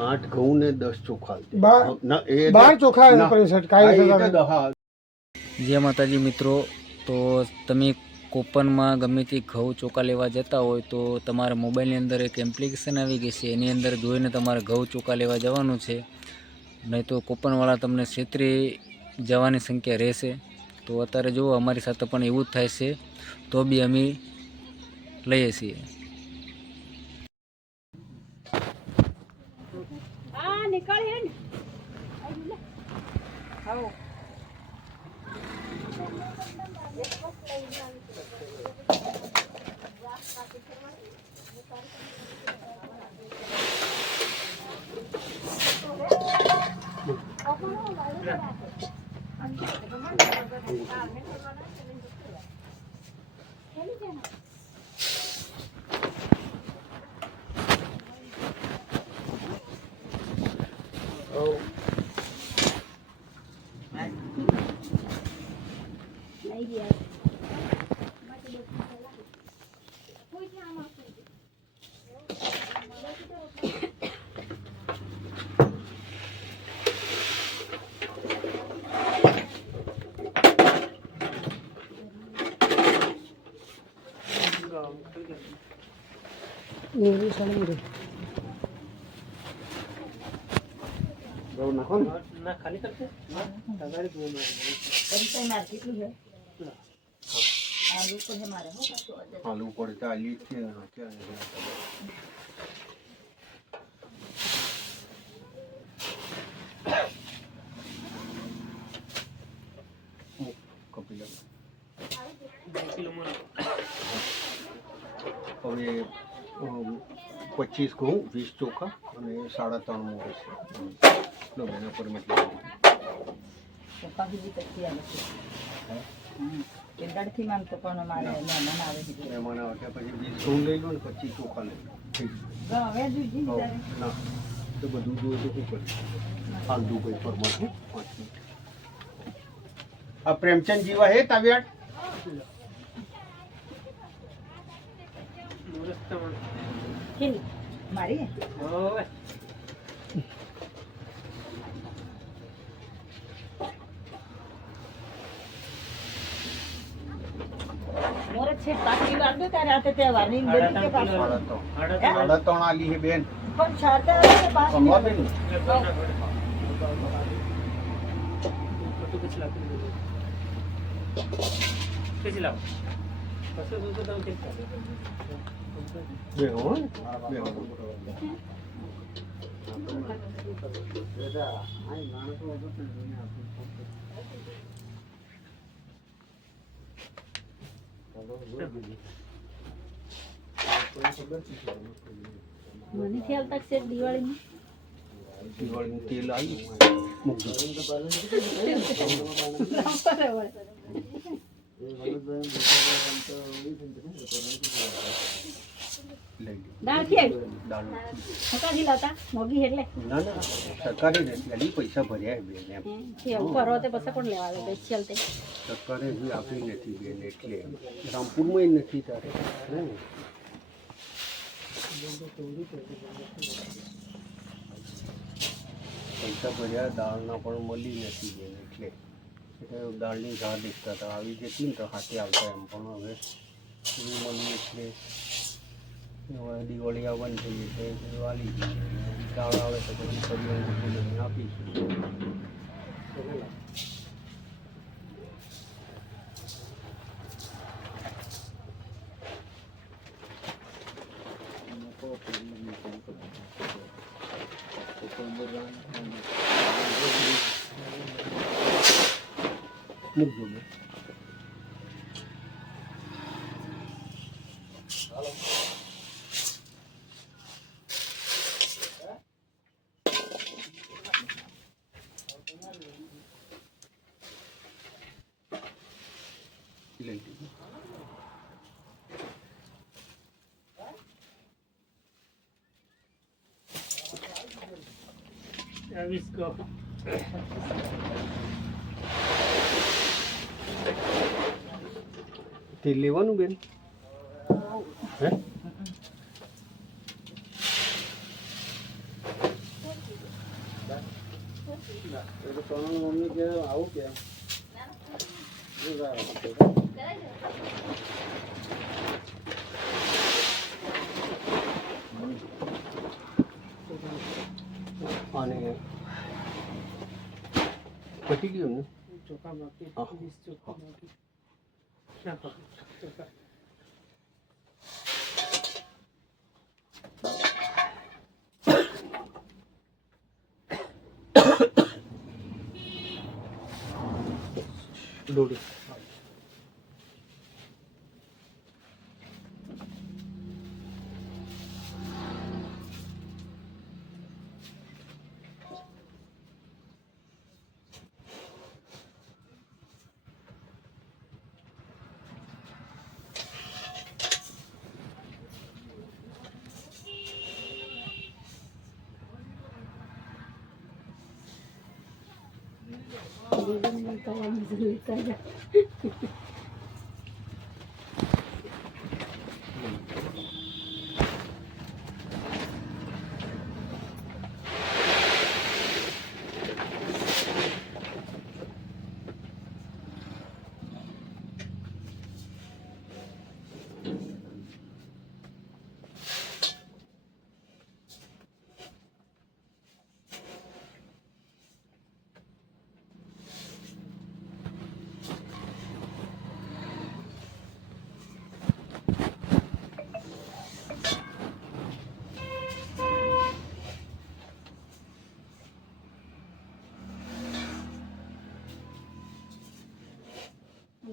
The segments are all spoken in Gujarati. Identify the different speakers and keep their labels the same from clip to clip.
Speaker 1: આઠ ઘઉં ને દસ ચોખા
Speaker 2: બાર-
Speaker 1: ના, એ
Speaker 2: બાર ચોખા.
Speaker 3: જય માતાજી મિત્રો તો તમે કોપનમાં ગમે તે ઘઉં ચોખા લેવા જતા હોય તો તમારા મોબાઈલની અંદર એક એપ્લિકેશન આવી ગઈ છે. એની અંદર જોઈને તમારે ઘઉં ચોખા લેવા જવાનું છે. નહીં તો કોપનવાળા તમને છેતરી જવાની સંખ્યા રહેશે. તો અત્યારે જુઓ અમારી સાથે પણ એવું જ થાય છે. તો બી અમે લઈએ છીએ.
Speaker 4: Oh. Maybe.
Speaker 2: એવું સારું.
Speaker 1: ઘઉં નાખો ને. આલુ પડતા આલી છે ને, ક્યાં છે? મૂક, કપિલા. હવે અમ, પચીસ ઘઉં વીસ ચોખા અને સાડા ત્રણ મૂળ છે લો એના પર મેં કીધું. મહેમાન આવે ત્યાં પછી વીસ ઘઉં લઈ લો ને પચીસ ચોખા લઈ લો થઈ ગયું. હઉ, ના તો બધું જોઈએ તો શું કરીએ ફાલતુ કોઈ ફરમાતું પાંચ મિનિટ આ પ્રેમચંદ જીવા હે તાવ્યાડ સાડા ત્રણ સાડા ત્રણ આલી હે બેન
Speaker 4: પણ છાતા આવે પાસ
Speaker 1: કમવા બેન બે હો બે હો
Speaker 4: મને ખ્યાલ તક છે દિવાળીની
Speaker 1: દિવાળીનું તેલ આવ્યું મૂકજો લઈ લો
Speaker 4: દાળ થી આવી
Speaker 1: દાળ
Speaker 4: હકાથી
Speaker 1: સરકારે પૈસા ભર્યા બેન એમ.
Speaker 4: હે, તે પછી કોણ લેવા આવે સ્પેશિયલ તે?
Speaker 1: સરકારે હજી આપી નથી બેન એટલે રામપુરમાં નથી તારે. પૈસા ભર્યા દાળના પણ મળી નથી બેન એટલે. એટલે દાળની ઝાડ દેખતા હતા. આવી જતી ને તો હાથે આવતા એમ પણ હવે. મળી એટલે. હવે દિવાળી આવવાની થઈ છે એટલે વાલી ગઈ. દાળ આવે તો પછી ફરી લઈને આપીશું મૂકજો તેલ લેવાનું બેન? હે? તો મમ્મી કે આવું કે Patigil, no? Ah. Loaded. Hindi naman kaya masalita.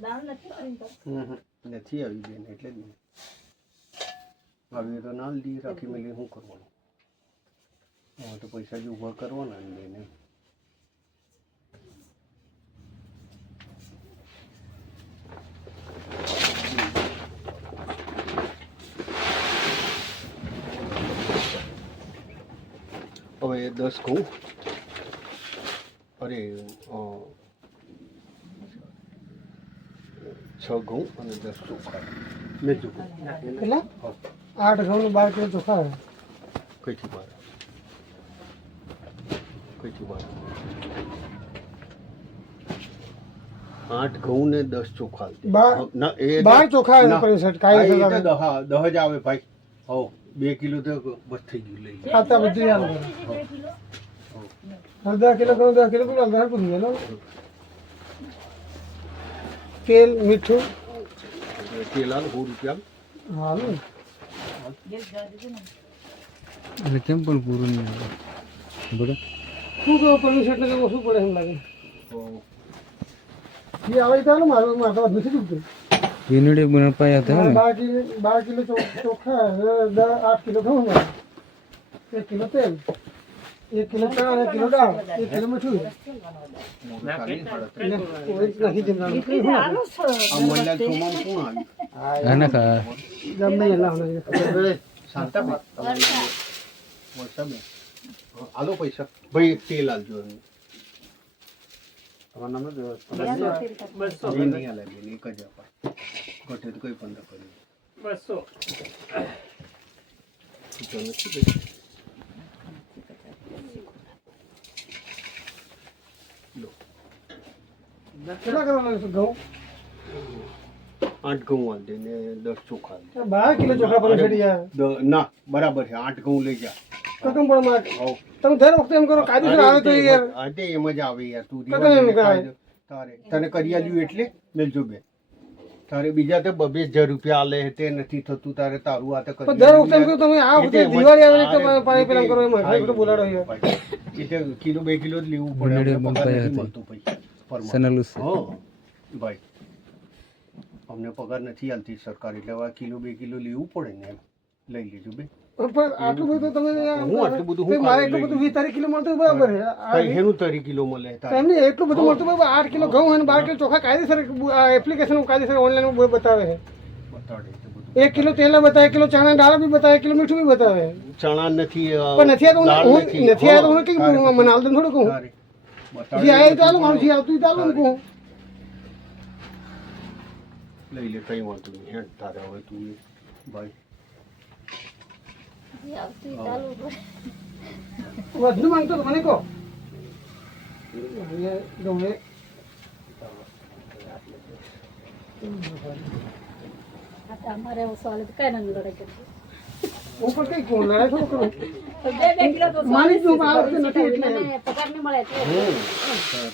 Speaker 4: દાળ નથી કરી તો
Speaker 1: હમ, નથી આવી બેન એટલે જ નહીં આવી તો ના લી રાખી મેલી શું કરવાનું હવે તો પૈસા જ ઊભા કરવાના ને બેને હવે એ દસ ઘઉં અરે છ ઘઉં અને દસ ચોખા મેં જોયું
Speaker 2: કેટલા? આઠ ઘઉં બાર કિલો ચોખા.
Speaker 1: કઈથી બાર? કઈથી બાર? આઠ ઘઉં ને દસ ચોખા
Speaker 2: બાર-
Speaker 1: એ
Speaker 2: બાર ચોખા.
Speaker 1: દહ દહ જ આવે ભાઈ. હો બે કિલો તો બસ થઈ ગયું લઈ લે.
Speaker 2: ખાતા બધું યાદ કરે અડધા કિલો દસ કિલો પેલું અડધા પૂરી ગયેલો તેલ મીઠું?
Speaker 1: તેલ હાલ સો રૂપિયા
Speaker 2: હાલું.
Speaker 3: એટલે કેમ પણ પૂરું નહીં આવે? બરાબર.
Speaker 2: શું કહું પડી? એટલે કે ઓછું પડે એમ લાગે. એ આવે એ ચાલો મારું માથા નથી દુખતું.
Speaker 3: વીનડી બનાપાયા હતા ને?
Speaker 2: બાર કિલો બાર કિલો ચોખા આઠ કિલો ઘઉં એક કિલો તેલ. એક કિલો ચણા અને એક કિલો દાળ એક કિલો મીઠું
Speaker 1: મોઢું ખાલી પડે.
Speaker 2: એટલે કોઈ નાખી દેવાનું કઈ શું નાખે?
Speaker 1: આ મહિલા ચોમામાં કોણ આવ્યું
Speaker 3: હા ના ખા
Speaker 2: ગમે એ લાવવાનું.
Speaker 1: શાંતાબેન વર્ષાબેન આલો પૈસા ભાઈ એક તેલ આલજો એમને તમારું નામ જ બસો નહીં આલે બેન એક જ આપા ઘટે તો કઈ પણ ન કર્યું
Speaker 2: બસો કેટલા કરવાના છે ઘઉં
Speaker 1: આઠ ઘઉં આલ દે ને દસ ચોખા આલ દે.
Speaker 2: બાર કિલો ચોખા પર છડી જાય
Speaker 1: ના બરાબર છે આઠ ઘઉં લઈ જા
Speaker 2: કકમ પણ માં તમે દર વખતે એમ કરો કાયદેસર આવે તો યાર
Speaker 1: આતે એમ જ આવે યાર તું. કાયદો. તારે તને કરી આલ્યું એટલે મેલજો બે તારે બીજા તો બબે હજાર રૂપિયા આલે તે નથી થતું તારે તારું આ તો કરી
Speaker 2: દર વખતે એમ કરો તમે આ વખતે દિવાળી આવે તો પાણી પેલા કરો એમ બોલાડો યાર
Speaker 1: ભાઈ. કિલો બે કિલો જ લેવું પડે. મળતો પૈસા
Speaker 3: સનલું
Speaker 1: ભાઈ. અમને પગાર નથી આલતી સરકાર એટલે હવે કિલો બે કિલો લેવું પડે ને એમ. લઈ લેજો બે.
Speaker 2: પણ આટલું બધું તમે
Speaker 1: હું આટલું બધું હું
Speaker 2: મારે એટલું બધું વીસ તારીખ કિલો મળતું બરાબર છે.
Speaker 1: કઈ કિલો મળે
Speaker 2: એમને એટલું બધું મળતું બરાબર આઠ કિલો ઘઉં અને બાર કિલો ચોખા કાયદેસર એપ્લિકેશન કાયદેસર ઓનલાઈન બતાવે છે.
Speaker 1: બતાડે
Speaker 2: એક કિલો તેલ બતાવે કિલો ચણા દાળ બી બતાવે કિલો મીઠું બી બતાવે.
Speaker 1: ચણા નથી
Speaker 2: પણ નથી આવતો હું નથી. આવતું હું કઈ મને હાલ થોડું કહું.
Speaker 1: તારે. બતાડે
Speaker 2: જે આવે
Speaker 1: તો
Speaker 2: ચાલો મારું
Speaker 1: બધું.
Speaker 2: જે આવતું એ ચાલો ને કહું
Speaker 1: લઈ લે કઈ વાંધો નહીં હેડ તારે હવે તું એ. ભાઈ
Speaker 2: વધુ માંગતો તો મને કહો અહીંયા ગમે
Speaker 4: આ તો અમારે એવું સવાલ તો કઈ નથી લડાઈ કરી
Speaker 2: ઉપર કઈ કોણ લડાઈ થોડું કરું માની જો આ વખતે નથી એટલે.
Speaker 4: પગાર નહીં મળે એટલે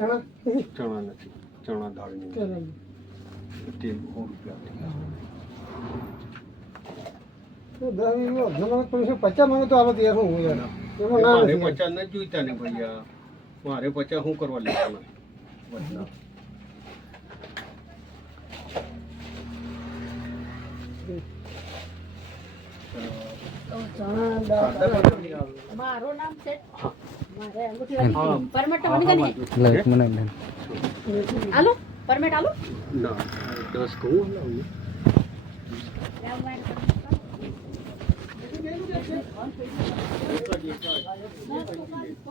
Speaker 2: ચણા
Speaker 1: ચણા નથી ચણા દાળ નહીં
Speaker 2: ચણા
Speaker 1: તેલ સો રૂપિયા
Speaker 2: તો દસ મિનિટમાં અડધો પૈસા પચાસ માંગે તો આલો તૈયાર હું યાર એમાં ના
Speaker 1: મારે
Speaker 2: નથી
Speaker 1: પચાસ નથી જોઈતા ને ભૈયા મારે પચાસ શું કરવા લેવાના વધના.
Speaker 2: ચણા દાળ
Speaker 1: સાદા પણ નહીં આવે.
Speaker 4: મારું નામ છે हाँ।
Speaker 1: हाँ।
Speaker 4: परमिट
Speaker 1: लाइक
Speaker 3: मना
Speaker 1: नहीं
Speaker 3: आलो परमिट
Speaker 4: आलो। ना दस
Speaker 1: को आलो Thank you.